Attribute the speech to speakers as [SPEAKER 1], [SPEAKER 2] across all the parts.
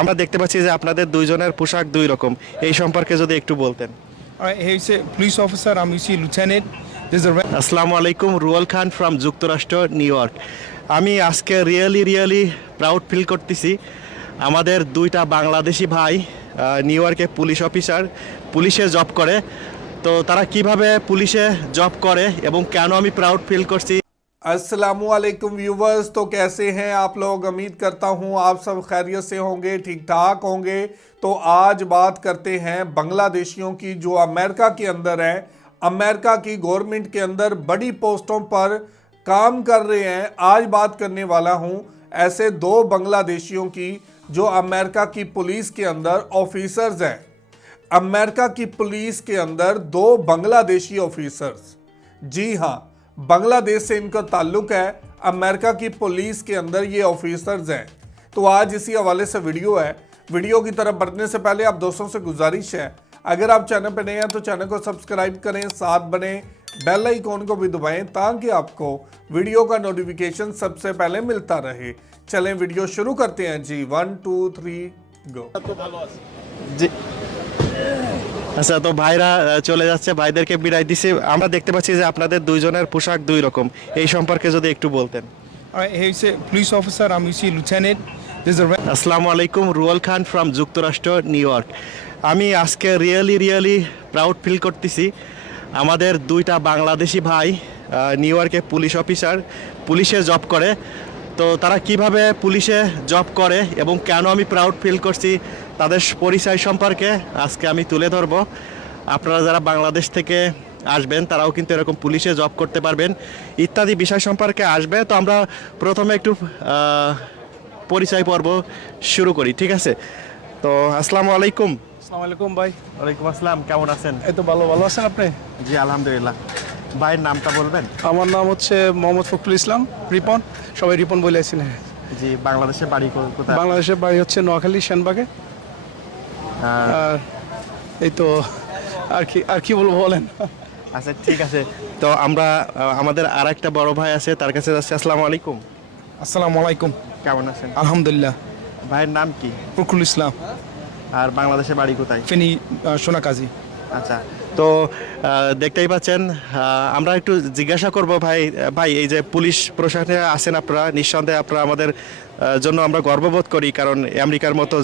[SPEAKER 1] আমরা দেখতে পাচ্ছি যে আপনাদের দুইজনের পোশাক দুই রকম। এই সম্পর্কে যদি একটু বলতেন।
[SPEAKER 2] Lieutenant. There's a rank.
[SPEAKER 1] আসসালামু আলাইকুম রুয়াল খান ফ্রম যুক্তরাষ্ট্র নিউ ইয়র্ক আমি আজকে রিয়েলি রিয়েলি প্রাউড ফিল করতেছি। আমাদের দুইটা বাংলাদেশি ভাই নিউ ইয়র্কে পুলিশ অফিসার পুলিশে জব করে। তো তারা কীভাবে পুলিশে জব করে এবং কেন আমি প্রাউড ফিল করছি?
[SPEAKER 3] असलकुम व्यूवर्स तो कैसे हैं आप लोग? उम्मीद करता हूँ आप सब खैरियत से होंगे ठीक ठाक होंगे। तो आज बात करते हैं बांग्लादेशियों की, जो अमेरिका के अंदर हैं। अमेरिका की गवर्नमेंट के अंदर बड़ी पोस्टों पर काम कर रहे हैं। आज बात करने वाला हूँ ऐसे दो बांग्लादेशियों की, जो अमेरिका की पुलिस के अंदर ऑफिसर्स हैं। अमेरिका की पुलिस के अंदर दो बांग्लादेशी ऑफिसर्स। जी हाँ बांग्लादेश से इनका ताल्लुक है, अमेरिका की पुलिस के अंदर ये ऑफिसर्स हैं। तो आज इसी हवाले से वीडियो है। वीडियो की तरफ़ बढ़ने से पहले आप दोस्तों से गुजारिश है, अगर आप चैनल पर नए हैं तो चैनल को सब्सक्राइब करें, साथ बने बेल आइकॉन को भी दबाएँ ताकि आपको वीडियो का नोटिफिकेशन सबसे पहले मिलता रहे। चलें वीडियो शुरू करते हैं। जी वन टू थ्री गो
[SPEAKER 1] জি আচ্ছা তো ভাইরা চলে যাচ্ছে। ভাইদেরকে বিদায় দিছি। আমরা দেখতে পাচ্ছি যে আপনাদের দুইজনের পোশাক দুই রকম। এই সম্পর্কে যদি একটু বলতেন।
[SPEAKER 2] Lieutenant. There's a rank.
[SPEAKER 1] আসসালামু আলাইকুম রুয়াল খান ফ্রম যুক্তরাষ্ট্র নিউ ইয়র্ক। আমি আজকে রিয়েলি রিয়েলি প্রাউড ফিল করতেছি। আমাদের দুইটা বাংলাদেশি ভাই নিউ ইয়র্কে পুলিশ অফিসার পুলিশে জব করে। তো তারা কীভাবে পুলিশে জব করে এবং কেন আমি প্রাউড ফিল করছি তাদের পরিচয় সম্পর্কে আজকে আমি তুলে ধরবো। আপনারা যারা বাংলাদেশ থেকে আসবেন তারাও কিন্তু এরকম পুলিশে জব করতে পারবেন ইত্যাদি বিষয় সম্পর্কে আসবে। তো আমরা প্রথমে একটু পরিচয় পর্ব শুরু করি ঠিক আছে? তো আসসালামু আলাইকুম।
[SPEAKER 4] আসসালামু আলাইকুম ভাই।
[SPEAKER 1] ওয়ালাইকুম আসসালাম কেমন আছেন?
[SPEAKER 4] এই তো ভালো ভালো আছেন আপনি?
[SPEAKER 1] জি আলহামদুলিল্লাহ। ভাইয়ের নামটা বলবেন?
[SPEAKER 4] আমার নাম হচ্ছে মোহাম্মদ ফখরুল ইসলাম রিপন। সবাই রিপন বলে আছি না।
[SPEAKER 1] জি বাংলাদেশে বাড়ি কোথায়?
[SPEAKER 4] বাংলাদেশের বাড়ি হচ্ছে নোয়াখালী সেনবাগে। আর এই তো আর কি আর কি বলব বলেন?
[SPEAKER 1] আচ্ছা ঠিক আছে। তো আমরা আমাদের আর একটা বড় ভাই আছে তার কাছে যাচ্ছি। আসসালামু আলাইকুম।
[SPEAKER 2] Assalamu alaikum.
[SPEAKER 1] কেমন আছেন?
[SPEAKER 2] আলহামদুলিল্লাহ।
[SPEAKER 1] ভাইয়ের নাম কি?
[SPEAKER 2] Furkul ইসলাম।
[SPEAKER 1] আর বাংলাদেশে বাড়ি কোথায়?
[SPEAKER 2] uh, Shonakazi.
[SPEAKER 1] আচ্ছা তো দেখতেই পাচ্ছেন আমরা একটু জিজ্ঞাসা করব ভাই ভাই, এই যে পুলিশ প্রশাসনে আছেন আপনারা, নিঃসন্দেহে আপনারা আমাদের জন্য আমরা গর্ববোধ করি, কারণ আমেরিকার মতো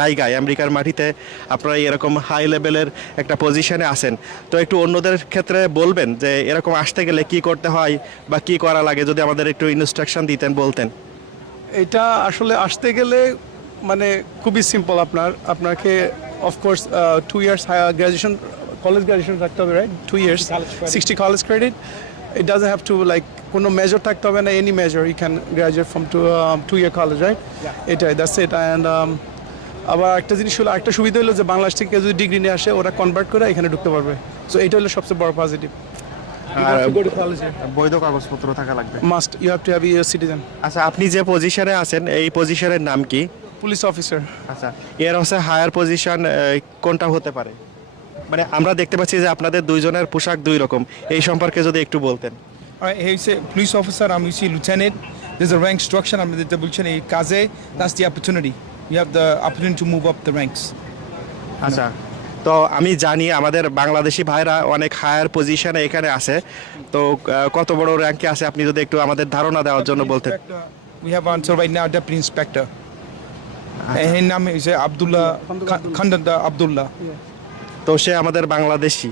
[SPEAKER 1] জায়গায়, আমেরিকার মাটিতে আপনারা এরকম হাই লেভেলের একটা পজিশনে আছেন। তো একটু অন্যদের ক্ষেত্রে বলবেন যে, এরকম আসতে গেলে কি করতে হয় বা কি করা লাগে, যদি আমাদের একটু ইনস্ট্রাকশন দিতেন, বলতেন।
[SPEAKER 4] এটা আসলে আসতে গেলে মানে খুবই সিম্পল আপনার, আপনাকে of course two years graduation college graduation থাকতে হবে right two years sixty college credit it doesn't have to like কোনো মেজর থাকতে হবে না any major you can graduate from two two year college right এটাই that's it and আবার একটা জিনিস হলো একটা সুবিধা হলো যে বাংলাদেশ থেকে যদি ডিগ্রি নিয়ে আসে ওরা কনভার্ট করে এখানে ঢুকতে পারবে। সো এটা হলো সবচেয়ে বড় পজিটিভ
[SPEAKER 1] আর বৈধ কাগজপত্র থাকা লাগবে।
[SPEAKER 4] Must you have to have your citizen
[SPEAKER 1] আচ্ছা আপনি যে পজিশনে আছেন এই পজিশনের নাম কি?
[SPEAKER 4] পুলিশ অফিসার
[SPEAKER 1] আচ্ছা এর হচ্ছে হায়ার পজিশন কোনটা হতে পারে? মানে আমরা দেখতে পাচ্ছি যে আপনাদের দুইজনের পোশাক দুই রকম। এই সম্পর্কে যদি একটু বলতেন।
[SPEAKER 2] পুলিশ অফিসার আমি হচ্ছি লুটেন্যান্ট দিস আর র্যাঙ্ক স্ট্রাকশন আমি যেটা বলছেন এই কাজে that's the opportunity you have the opportunity to move up the ranks
[SPEAKER 1] আচ্ছা তো আমি জানি আমাদের বাংলাদেশি ভাইরা অনেক হায়ার পজিশনে এখানে আছে। তো কত বড় র্যাঙ্কে আছে আপনি যদি একটু আমাদের ধারণা দেওয়ার জন্য বলতেন।
[SPEAKER 2] We have answer by now deputy inspector এর নাম হচ্ছে আব্দুল্লাহ খান্ডন আব্দুল্লাহ
[SPEAKER 1] তো সে আমাদের বাংলাদেশি।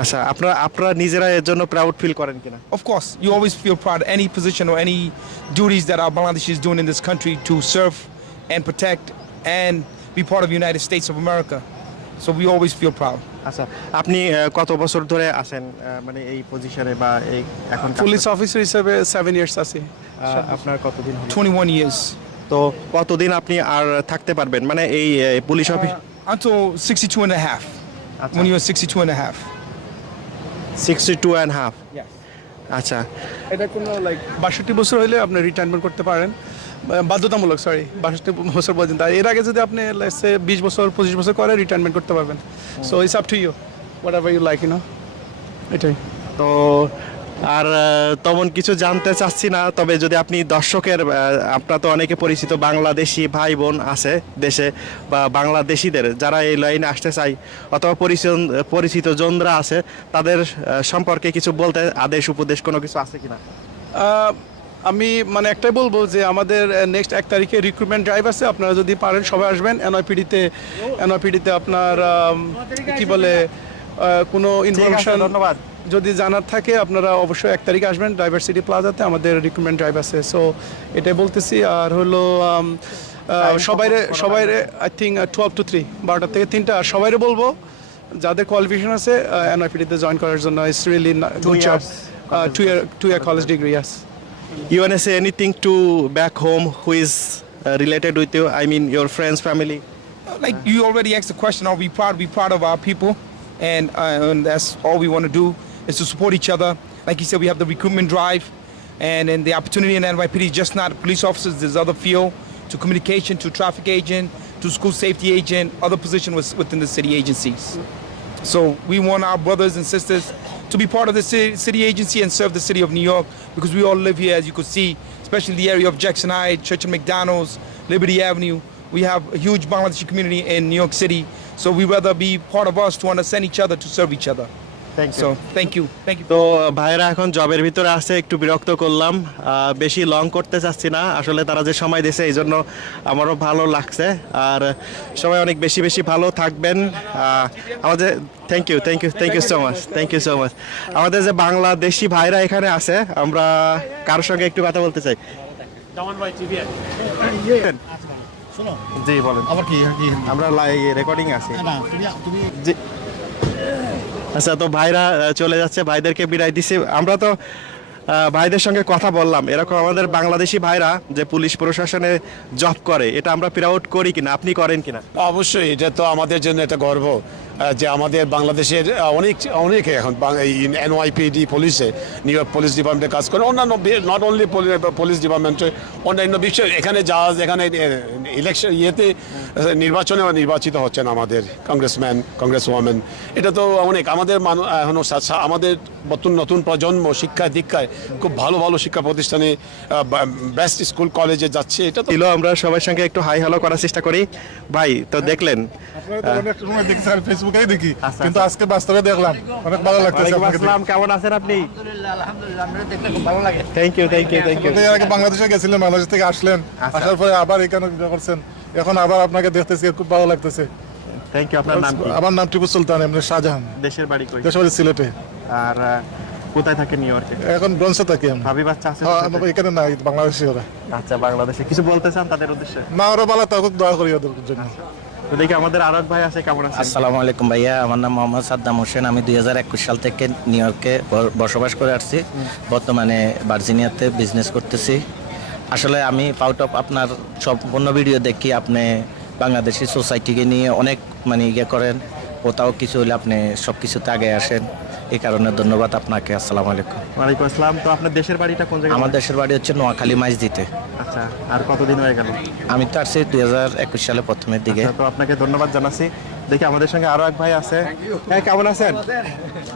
[SPEAKER 1] আচ্ছা আপনারা আপনারা নিজেরা এর জন্য প্রাউড ফিল করেন কিনা?
[SPEAKER 2] Of course you always feel any position any duties that Bangladesh is doing in this country to serve and protect and be United States of America so we always feel
[SPEAKER 1] আচ্ছা আপনি কত বছর ধরে আছেন মানে এই পজিশনে বা এই এখন
[SPEAKER 4] পুলিশ অফিসার হিসেবে 7 ইয়ার্স আছে।
[SPEAKER 1] আপনার কতদিন
[SPEAKER 2] 21 ইয়ার্স
[SPEAKER 1] তো কতদিন আপনি আর থাকতে পারবেন? মানে এই police office
[SPEAKER 2] Until 62 and a half.
[SPEAKER 1] Acha.
[SPEAKER 2] When you're 62 and a half.
[SPEAKER 1] Sixty two and half
[SPEAKER 2] Yes.
[SPEAKER 1] আচ্ছা
[SPEAKER 4] এটা কোনো লাইক বাষট্টি বছর হলে আপনি রিটায়ারমেন্ট করতে পারেন বা- বাধ্যতামূলক সরি বাষট্টি বছর পর্যন্ত আর এর আগে যদি আপনি সে বিশ বছর পঁচিশ বছর করে রিটায়ারমেন্ট করতে পারবেন so it's up to you whatever you like you know এটাই
[SPEAKER 1] তো আর তেমন কিছু জানতে চাচ্ছি না তবে যদি আপনি দর্শকের আপনার তো অনেকে পরিচিত বাংলাদেশি ভাই বোন আছে দেশে বা বাংলাদেশিদের যারা এই লাইনে আসতে চায় অথবা পরিচিত পরিচিত জনরা আছে তাদের সম্পর্কে কিছু বলতে আদেশ উপদেশ কোনো কিছু আছে কি
[SPEAKER 4] না আমি মানে একটাই বলব যে আমাদের নেক্সট এক তারিখে রিক্রুটমেন্ট ড্রাইভ আছে আপনারা যদি পারেন সবাই আসবেন এনআইপিডিতে এনআইপিডিতে আপনার কি বলে কোনো ইনফরমেশন
[SPEAKER 1] ধন্যবাদ।
[SPEAKER 4] যদি জানার থাকে আপনারা অবশ্যই এক তারিখে আসবেন ডাইভার্সিটি প্লাজাতে আমাদের রিক্রুটমেন্ট ড্রাইভ আছে সো এটাই বলতেছি আর হলো সবাইরে সবাইরে I think twelve to three বারোটা থেকে তিনটা আর সবাইরে বলব যাদের কোয়ালিফিকেশন আছে এনআইপিডিতে জয়েন করার জন্য it's
[SPEAKER 1] really
[SPEAKER 4] good job two year two year college
[SPEAKER 1] degree yes to say anything to back home who is uh, related with you? I mean, your friends, family.
[SPEAKER 2] like you already asked the question, are we proud? We proud of our people, and, uh, and that's all we want to do is to support each other. Like you said, we have the recruitment drive, and and the opportunity in NYPD is just not police officers. There's other field to communication, to traffic agent, to school safety agent, other positions with- within the city agencies. So we want our brothers and sisters to be part of the city, city agency and serve the city of New York because we all live here, as you could see, especially the area of Jackson Heights, Church and McDonald's, Liberty Avenue. We have a huge Bangladeshi community in New York City, so we rather be part of us to understand each other, to serve each other.
[SPEAKER 1] Thank you.
[SPEAKER 2] So thank you,
[SPEAKER 1] তো ভাইরা এখন জবের ভিতরে আছে একটু বিরক্ত করলাম। বেশি লং করতে চাচ্ছি না। আসলে তারা যে সময় দিয়েছে এই জন্য আমারও ভালো লাগছে। আর সবাই অনেক বেশি বেশি ভালো থাকবেন। আমাদের thank you thank you thank you so much thank you so much আমাদের যে বাংলাদেশি ভাইরা এখানে আছে আমরা কারোর সঙ্গে একটু কথা বলতে চাই। জি বলেন।
[SPEAKER 5] আবার কি কি?
[SPEAKER 1] আমরা রেকর্ডিং আছি।
[SPEAKER 5] না তুমি তুমি
[SPEAKER 1] জি। আচ্ছা তো ভাইরা চলে যাচ্ছে ভাইদেরকে বিদায় দিছি। আমরা তো ভাইদের সঙ্গে কথা বললাম। এরকম আমাদের বাংলাদেশি ভাইরা যে পুলিশ প্রশাসনে জব করে এটা আমরা প্রাউড করি কিনা? আপনি করেন কিনা?
[SPEAKER 6] অবশ্যই এটা তো আমাদের জন্য একটা গর্ব। যে আমাদের বাংলাদেশের অনেক অনেকে এখন এনওয়াইপিডি পুলিশে নিউ ইয়র্ক পুলিশ ডিপার্টমেন্টে কাজ করে। অন্যান্য নট অনলি পুলিশ ডিপার্টমেন্টে অন্যান্য বিষয় এখানে যা এখানে ইলেকশন ইয়েতে নির্বাচনে নির্বাচিত হচ্ছেন আমাদের কংগ্রেসম্যান কংগ্রেস ওয়ামেন এটা তো অনেক আমাদের মানুষ এখনও আমাদের নতুন নতুন প্রজন্ম শিক্ষা দীক্ষায় খুব ভালো ভালো শিক্ষা প্রতিষ্ঠানে বেস্ট স্কুল কলেজে যাচ্ছে। এটা তো
[SPEAKER 1] আমরা সবার সঙ্গে একটু হাই হ্যালো করার চেষ্টা করি। ভাই তো দেখলেন
[SPEAKER 5] ফেসবুকেই দেখি।
[SPEAKER 1] আচ্ছা,
[SPEAKER 5] কিন্তু আজকে বাস্তবে দেখলাম। অনেক ভালো লাগতেছে আপনাকে দেখে।
[SPEAKER 1] আসসালাম কেমন আছেন আপনি? Thank you thank you thank you
[SPEAKER 5] আপনি আগে বাংলাদেশে গেছিলেন বাংলাদেশ থেকে আসলেন।
[SPEAKER 1] আচ্ছা।
[SPEAKER 5] আসার পরে আবার এখানে করছেন। এখন আবার আপনাকে দেখতেছি খুব ভালো লাগতেছে।
[SPEAKER 1] থ্যাংক ইউ আপনার নাম কি?
[SPEAKER 5] আমার নাম টিপু সুলতান এমনি শাহজাহান।
[SPEAKER 1] দেশের বাড়ি কই?
[SPEAKER 5] দেশবাড়ি সিলেটে।
[SPEAKER 1] আর কোথায় থাকে নিউ ইয়র্কে?
[SPEAKER 5] এখন ব্রঞ্জে থাকি। আমি
[SPEAKER 1] ভাবি বাচ্চা আছে
[SPEAKER 5] হ্যাঁ, এখানে নাই বাংলাদেশি ওরা।
[SPEAKER 1] আচ্ছা বাংলাদেশে। কিছু বলতে চান তাদের উদ্দেশ্যে?
[SPEAKER 5] না ওরা ভালো থাকুক দয়া করি ওদের জন্য।
[SPEAKER 1] তো দেখি আমাদের আরত ভাই আছে কেমন আছে
[SPEAKER 7] আসসালামু আলাইকুম ভাইয়া আমার নাম মোহাম্মদ সাদ্দাম হোসেন। আমি দু হাজার একুশ সাল থেকে নিউ ইয়র্কে বসবাস করে আসছি। বর্তমানে ভার্জিনিয়াতে বিজনেস করতেছি। আসলে আমি পাউট অফ আপনার সম্পূর্ণ ভিডিও দেখি আপনি বাংলাদেশি সোসাইটিকে নিয়ে অনেক মানে ইয়ে করেন। কোথাও কিছু হলে আপনি সব কিছুতে আগে আসেন। এই কারণে ধন্যবাদ আপনাকে আসসালামু আলাইকুম।
[SPEAKER 1] ওয়ালাইকুম আসসালাম। তো আপনার দেশের বাড়িটা কোন জায়গায়?
[SPEAKER 7] আমার দেশের বাড়ি হচ্ছে নোয়াখালী মাইজ দিতে
[SPEAKER 1] আচ্ছা আর কতদিন হয়ে গেল?
[SPEAKER 7] আমি তো আসছি দুই হাজার একুশ সালে প্রথমের দিকে।
[SPEAKER 1] আচ্ছা, তো আপনাকে ধন্যবাদ জানাচ্ছি। দেখি আমাদের সঙ্গে আরও এক ভাই আছে। হ্যাঁ কেমন আছেন?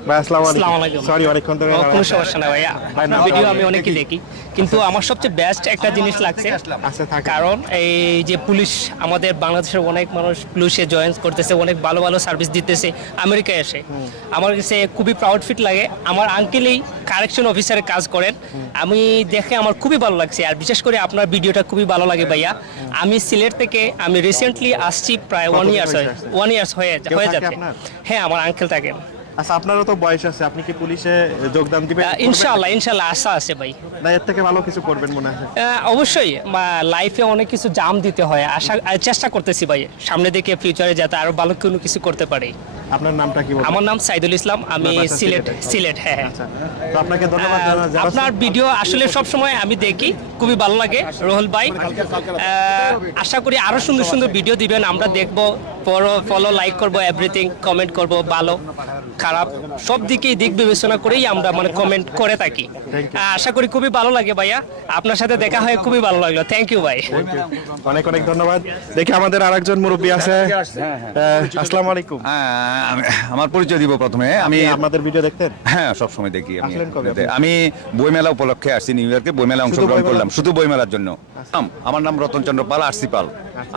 [SPEAKER 1] ভাই আসসালামু
[SPEAKER 8] আসসালামু
[SPEAKER 1] আলাইকুম। সরি অনেকক্ষণ ধরে
[SPEAKER 8] কোনো সমস্যা না ভাইয়া।
[SPEAKER 1] ভাই,
[SPEAKER 8] ভিডিও আমি অনেকই দেখি। কিন্তু আমার সবচেয়ে বেস্ট একটা জিনিস লাগছে।
[SPEAKER 1] আচ্ছা থাকে।
[SPEAKER 8] কারণ এই যে পুলিশ আমাদের বাংলাদেশের অনেক মানুষ পুলিশে জয়েন করতেছে অনেক ভালো ভালো সার্ভিস দিতেছে আমেরিকায় এসে। আমার কাছে খুবই প্রাউড ফিট লাগে। আমার আঙ্কেলই কারেকশন অফিসারে কাজ করেন। আমি দেখে আমার খুবই ভালো লাগছে। আর বিশেষ করে আপনার ভিডিওটা খুবই ভালো লাগে ভাইয়া। আমি সিলেট থেকে আমি রিসেন্টলি আসছি প্রায় ওয়ান ইয়ার্স ওয়ান ইয়ার্স হয়ে হয়ে যাচ্ছে। হ্যাঁ আমার আঙ্কেল থাকেন।
[SPEAKER 1] আচ্ছা আপনারও তো বয়স আছে। আপনি কি পুলিশে যোগদান দিবেন?
[SPEAKER 8] ইনশাআল্লাহ ইনশাআল্লাহ আশা আছে ভাই।
[SPEAKER 1] না এর থেকে ভালো কিছু করবেন মনে হয়।
[SPEAKER 8] অবশ্যই লাইফে অনেক কিছু জাম দিতে হয়। আশা চেষ্টা করতেছি ভাই। সামনে দিকে ফিউচারে যাতে আরও ভালো কোনো কিছু করতে পারি।
[SPEAKER 1] আপনার নামটা কি
[SPEAKER 8] আমার নাম সাইদুল ইসলাম আমি সিলেট
[SPEAKER 1] সিলেট।
[SPEAKER 8] হ্যাঁ হ্যাঁ।
[SPEAKER 1] আচ্ছা তো আপনাকে ধন্যবাদ
[SPEAKER 8] আপনার ভিডিও আসলে সব সময় আমি দেখি খুবই ভালো লাগে রোহল ভাই। আশা করি আরও সুন্দর সুন্দর ভিডিও দিবেন আমরা দেখব। ফলো ফলো লাইক করব এভরিথিং কমেন্ট করব ভালো খারাপ সব দিকেই দিক বিবেচনা করেই আমরা মানে কমেন্ট করে থাকি। আশা করি খুবই ভালো লাগে ভাইয়া। আপনার সাথে দেখা হয়ে খুবই ভালো লাগল। থ্যাংক ইউ ভাই।
[SPEAKER 1] অনেক অনেক ধন্যবাদ। দেখি আমাদের আরেকজন মুরব্বী আছে। আহ, আসসালামু আলাইকুম।
[SPEAKER 9] হ্যাঁ আমি- আমার পরিচয় দিব প্রথমে। আমি
[SPEAKER 1] আমাদের ভিডিও দেখতেন?
[SPEAKER 9] হ্যাঁ সব সময় দেখি আমি? আমি বইমেলা উপলক্ষে আসছি নিউ ইয়র্কে। বইমেলা অংশগ্রহণ করলাম। শুধু বইমেলার জন্য। আম- আমার নাম রতন চন্দ্র পাল আরসি পাল।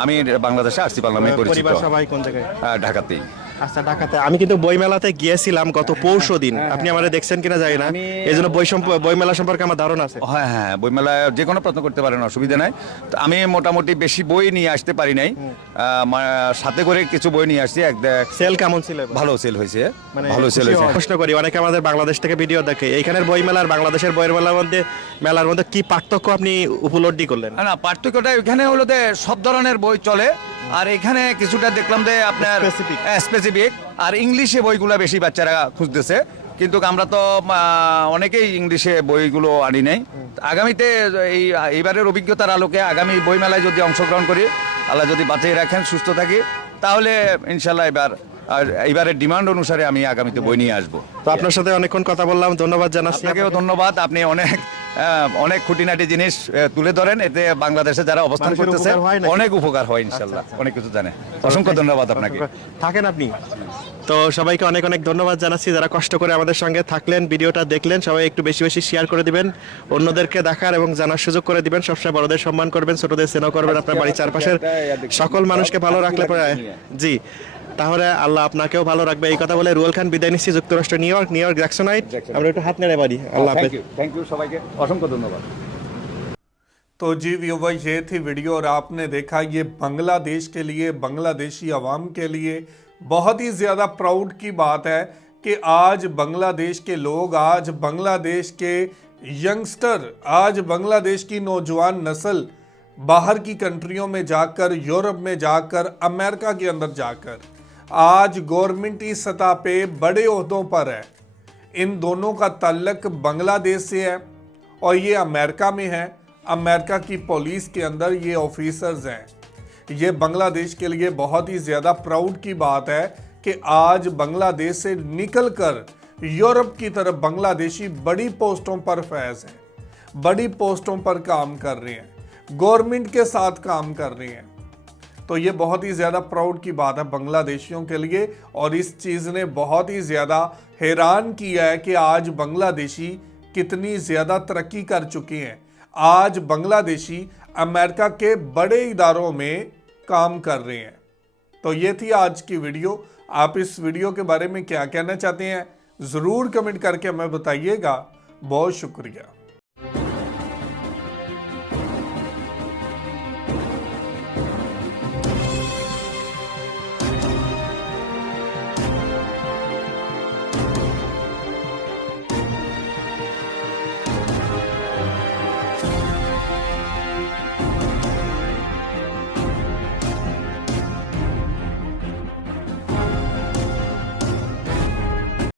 [SPEAKER 9] আমি বাংলাদেশে আরসি পাল নামে পরিচিত।
[SPEAKER 1] সবাই কোন জায়গায়?
[SPEAKER 9] ঢাকাতেই।
[SPEAKER 1] আচ্ছা ঢাকাতে আমি কিন্তু বইমেলাতে গিয়েছিলাম গত পরশু দিন। আপনি আমারে দেখছেন কিনা জানি না। এই জন্য বই বইমেলা সম্পর্কে আমার ধারণা আছে।
[SPEAKER 9] হ্যাঁ হ্যাঁ বইমেলায় যে কোনো প্রশ্ন করতে পারেন অসুবিধা নাই। তো আমি মোটামুটি বেশি বই নিয়ে আসতে পারি নাই। সাথে করে কিছু বই নিয়ে আসছি এক
[SPEAKER 1] সেল কেমন ছিল
[SPEAKER 9] ভালো সেল হয়েছে।
[SPEAKER 1] মানে
[SPEAKER 9] ভালো সেল হয়েছে।
[SPEAKER 1] প্রশ্ন করি অনেকে আমাদের বাংলাদেশ থেকে ভিডিও দেখে। এইখানের বই মেলার বাংলাদেশের বইয়ের মেলার মধ্যে মেলার মধ্যে কি পার্থক্য আপনি উপলব্ধি করলেন?
[SPEAKER 9] না না পার্থক্যটা এখানে হলো যে সব ধরনের বই চলে আর এখানে কিছুটা দেখলাম যে আপনার. স্পেসিফিক আর ইংলিশে বইগুলো বেশি বাচ্চারা খুঁজতেছে। কিন্তু আমরা তো অনেকেই ইংলিশে বইগুলো আনি নাই। আগামীতে এই এইবারের অভিজ্ঞতার আলোকে আগামী বইমেলায় যদি অংশগ্রহণ করি আল্লাহ যদি বাঁচিয়ে রাখেন সুস্থ থাকি তাহলে ইনশাল্লাহ এবার আর এইবারের ডিমান্ড অনুসারে আমি আগামীতে বই নিয়ে আসব।
[SPEAKER 1] তো আপনার সাথে অনেকক্ষণ কথা বললাম ধন্যবাদ জানাচ্ছি
[SPEAKER 9] আপনাকেও ধন্যবাদ আপনি অনেক অনেক খুঁটিনাটি জিনিস তুলে ধরেন। এতে বাংলাদেশে যারা অবস্থান করতেছে?
[SPEAKER 1] আচ্ছা,
[SPEAKER 9] অনেক উপকার হয় ইনশাল্লাহ। অনেক কিছু জানে। অসংখ্য ধন্যবাদ আপনাকে।
[SPEAKER 1] থাকেন আপনি। তো সবাইকে অনেক অনেক ধন্যবাদ জানাচ্ছি। যারা কষ্ট করে আমাদের সঙ্গে থাকলেন ভিডিওটা দেখলেন সবাই একটু বেশি বেশি শেয়ার করে দিবেন অন্যদেরকে দেখার এবং জানার সুযোগ করে দিবেন। সবসময় বড়দের সম্মান করবেন ছোটদের স্নেহ করবেন আপনার বাড়ির চারপাশের সকল মানুষকে ভালো রাখলে পরে জি। তাহলে আল্লাহ আপনাকেও ভালো রাখবে এই কথা বলে রুয়েল খান বিদায় নিচ্ছি যুক্তরাষ্ট্র New York New York Jackson Heights আমরা একটু হাত নেড়ে বাড়ি আল্লাহ হাফেজ
[SPEAKER 9] থ্যাংক ইউ সবাইকে অসংখ্য ধন্যবাদ
[SPEAKER 3] तो जी व्यूवर ये थी वीडियो और आपने देखा ये बांग्लादेश के लिए बांग्लादेशी अवाम के लिए बहुत ही ज़्यादा प्राउड की बात है कि आज बांग्लादेश के लोग आज बांग्लादेश के यंगस्टर आज बांग्लादेश की नौजवान नस्ल बाहर की कंट्रियों में जाकर यूरोप में जाकर अमेरिका के अंदर जाकर आज गवर्नमेंटी सतह पे बड़े अहदों पर है। इन दोनों का तल्लक बांग्लादेश से है और ये अमेरिका में है। अमेरिका की पुलिस के अंदर ये ऑफिसर्स हैं। ये बांग्लादेश के लिए बहुत ही ज़्यादा प्राउड की बात है कि आज बांग्लादेश से निकलकर यूरोप की तरफ़ बांग्लादेशी बड़ी पोस्टों पर फैज हैं। बड़ी पोस्टों पर काम कर रहे हैं। गवर्नमेंट के साथ काम कर रहे हैं। तो ये बहुत ही ज़्यादा प्राउड की बात है बांग्लादेशियों के लिए और इस चीज़ ने बहुत ही ज़्यादा हैरान किया है कि आज बांग्लादेशी कितनी ज़्यादा तरक्की कर चुके हैं। आज बांग्लादेशी अमेरिका के बड़े इदारों में काम कर रहे हैं। तो ये थी आज की वीडियो। आप इस वीडियो के बारे में क्या कहना चाहते हैं, ज़रूर कमेंट करके हमें बताइएगा। बहुत शुक्रिया।